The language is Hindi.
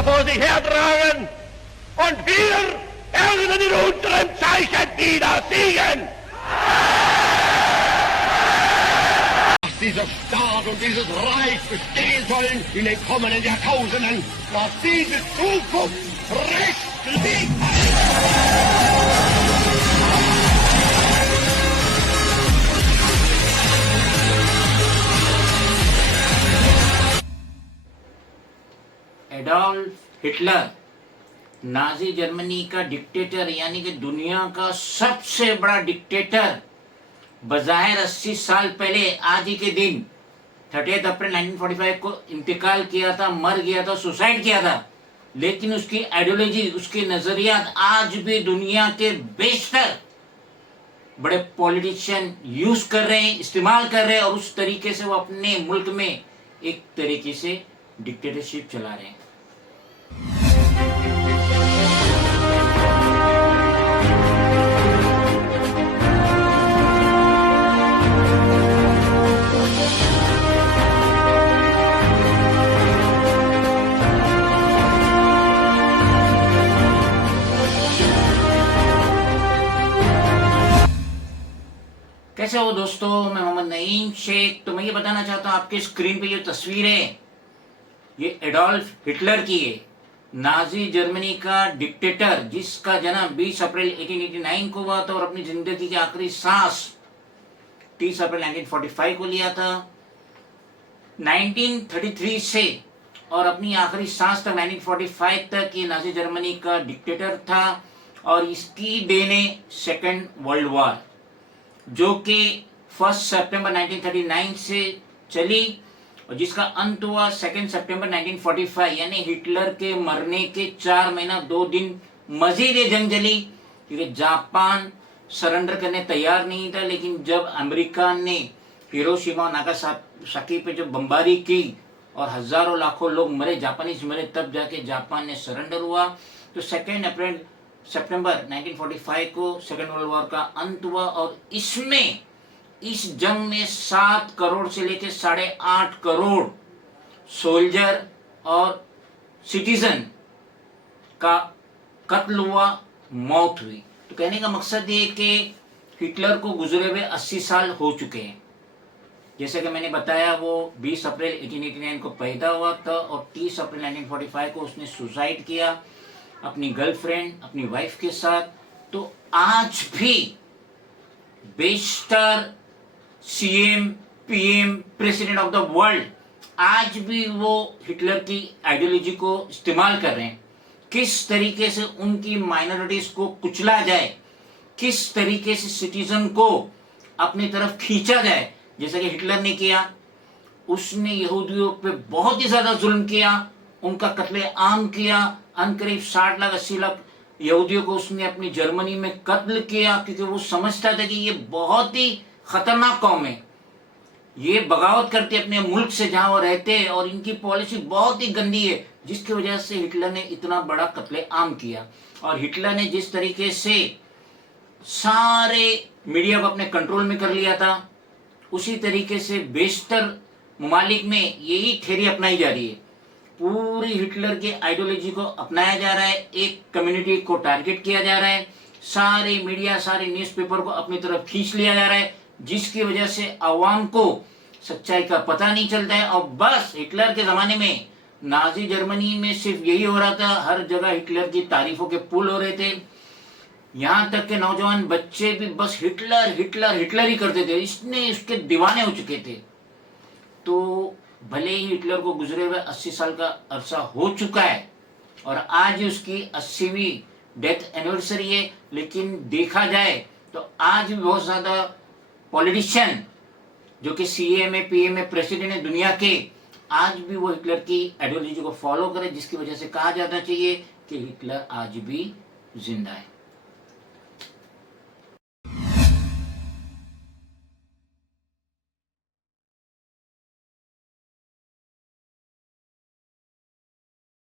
Panzer vor sich hertragen und wir werden in unserem Zeichen wieder siegen. Dass dieser Staat und dieses Reich bestehen sollen in den kommenden Jahrtausenden, dass diese Zukunft recht liegt. Adolf Hitler Nazi Germany का डिक्टेटर यानी कि दुनिया का सबसे बड़ा डिक्टेटर बज़ाहिर 80 साल पहले आज ही के दिन 30 अप्रैल 1945 को इंतकाल किया था, मर गया था, सुसाइड किया था। लेकिन उसकी आइडियोलॉजी, उसके नजरियात आज भी दुनिया के बेशतर बड़े पॉलिटिशियन यूज कर रहे हैं, इस्तेमाल कर रहे हैं और उस तरीके से वो अपने मुल्क में एक तरीके से डिक्टेटरशिप चला रहे हैं। कैसे हो दोस्तों, मैं मोहम्मद नईम शेख। तो मैं ये बताना चाहता हूँ, आपके स्क्रीन पे ये तस्वीर है, ये एडोल्फ हिटलर की है, नाजी जर्मनी का डिक्टेटर जिसका जन्म 20 अप्रैल 1889 को हुआ था और अपनी जिंदगी की आखिरी सांस 30 अप्रैल 1945 को लिया था। 1933 से और अपनी आखिरी सांस तक 1945 तक ये नाजी जर्मनी का डिक्टेटर था और इसकी देने सेकेंड वर्ल्ड वॉर जो कि 1 सितंबर 1939 से चली और जिसका अंत हुआ 2 सितंबर 1945 यानी हिटलर के मरने के 4 महीना 2 दिन मजीद ये जंग चली, क्योंकि जापान सरेंडर करने तैयार नहीं था। लेकिन जब अमेरिका ने हिरोशिमा और नागासाकी पे जो बमबारी की और हजारों लाखों लोग मरे, जापानीज मरे, तब जाके जापान ने सरेंडर हुआ। तो 2 सितंबर 1945 को सेकेंड वर्ल्ड वॉर का अंत हुआ और इस जंग में 7 करोड़ से लेकर 8.5 करोड़ सोल्जर और सिटीजन का कत्ल हुआ, मौत हुई। तो कहने का मकसद ये कि हिटलर को गुजरे हुए 80 साल हो चुके हैं। जैसे कि मैंने बताया, वो 20 अप्रैल 1889 को पैदा हुआ था और 30 अप्रैल 1945 को उसने सुसाइड किया अपनी गर्लफ्रेंड, अपनी वाइफ के साथ। तो आज भी बेशतर CM, PM, president of the world आज भी वो हिटलर की आइडियोलॉजी को इस्तेमाल कर रहे हैं। किस तरीके से उनकी माइनॉरिटीज को कुचला जाए, किस तरीके से सिटीजन को अपनी तरफ खींचा जाए, जैसा कि हिटलर ने किया। उसने यहूदियों पे बहुत ही ज्यादा जुल्म किया, उनका कत्ले आम किया। करीब 60 लाख 80 लाख यहूदियों को उसने अपनी जर्मनी में कत्ल किया, क्योंकि वो समझता था कि ये बहुत ही खतरनाक कौम है, ये बगावत करते अपने मुल्क से जहां वो रहते हैं और इनकी पॉलिसी बहुत ही गंदी है, जिसकी वजह से हिटलर ने इतना बड़ा कत्ले आम किया। और हिटलर ने जिस तरीके से सारे मीडिया को अपने कंट्रोल में कर लिया था, उसी तरीके से बेशतर ममालिक में यही थ्योरी अपनाई जा रही है। पूरी हिटलर की आइडियोलॉजी को अपनाया जा रहा है, एक कम्युनिटी को टारगेट किया जा रहा है, सारे मीडिया, सारे न्यूज़पेपर को अपनी तरफ खींच लिया जा रहा है, जिसकी वजह से आवाम को सच्चाई का पता नहीं चलता है। और बस हिटलर के ज़माने में नाजी जर्मनी में सिर्फ यही हो रहा था, हर जगह हिटलर की तारीफों के पुल हो रहे थे। यहाँ तक के नौजवान बच्चे भी बस हिटलर हिटलर हिटलर ही करते थे, इसने उसके दीवाने हो चुके थे। तो भले ही हिटलर को गुजरे हुए 80 साल का अरसा हो चुका है और आज उसकी 80वीं डेथ एनिवर्सरी है, लेकिन देखा जाए तो आज भी बहुत ज्यादा पॉलिटिशियन जो कि सीएम है, पीएम है, प्रेसिडेंट है दुनिया के, आज भी वो हिटलर की आइडियोलॉजी को फॉलो करे, जिसकी वजह से कहा जाना चाहिए कि हिटलर आज भी जिंदा है।